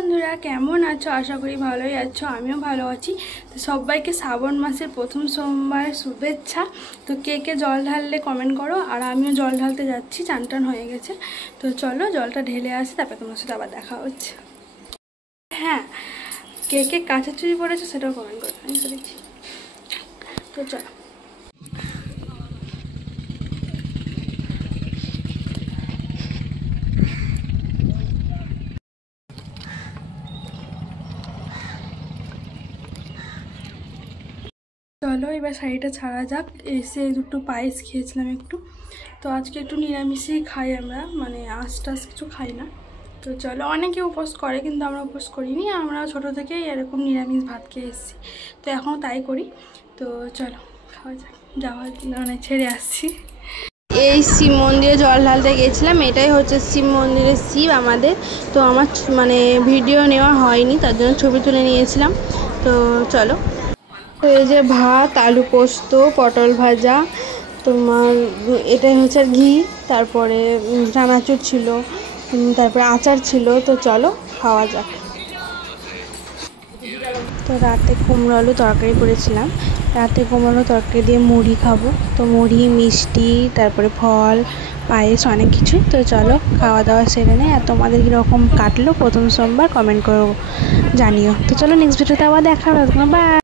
বন্ধুরা কেমন আছো? আশা করি ভালোই আছো, আমিও ভালো আছি। তো সবাইকে শ্রাবণ মাসের প্রথম সোমবারের শুভেচ্ছা। তো কে কে জল ঢাললে কমেন্ট করো। আর আমিও জল ঢালতে যাচ্ছি, চান টান হয়ে গেছে। তো চলো জলটা ঢেলে আসি, তারপর তোমার সাথে আবার দেখা হচ্ছে। হ্যাঁ, কে কে কাঁচা চুড়ি পড়েছে সেটাও কমেন্ট করো, আমি বলেছি। তো চলো, চলো এবার শাড়িটা ছাড়া যাক। এসে দুটো পায়েস খেয়েছিলাম একটু, তো আজকে একটু নিরামিষই খাই আমরা, মানে আঁশ টাশ কিছু খাই না। তো চলো, অনেকে উপোস করে কিন্তু আমরা উপোস করিনি, আমরা ছোটো থেকেই এরকম নিরামিষ ভাত খেয়ে এসেছি, তো এখনও তাই করি। তো চলো খাওয়া যাক, যাওয়ার মানে ছেড়ে আসছি। এই শিব মন্দিরে জল ঢালতে গেছিলাম, এটাই হচ্ছে শিব মন্দিরের শিব আমাদের। তো আমার মানে ভিডিও নেওয়া হয়নি, তার জন্য ছবি তুলে নিয়েছিলাম। তো চলো, তো এই যে ভাত, আলু পোস্ত, পটল ভাজা, তোমার এটাই হচ্ছে ঘি, তারপরে চানাচুর ছিল, তারপরে আচার ছিল। তো চলো খাওয়া যাক। তো রাতে কুমড়ো আলু তরকারি করেছিলাম, রাতে কুমড়ো আলু তরকারি দিয়ে মুড়ি খাবো। তো মুড়ি, মিষ্টি, তারপরে ফল, পায়েস, অনেক কিছু। তো চলো খাওয়া দাওয়া সেরে নেই। আর তোমাদের কীরকম কাটলো প্রথম সোমবার কমেন্ট করো, জানিও। তো চলো নেক্সট ভিডিওতে আবার দেখা হবে, বাই।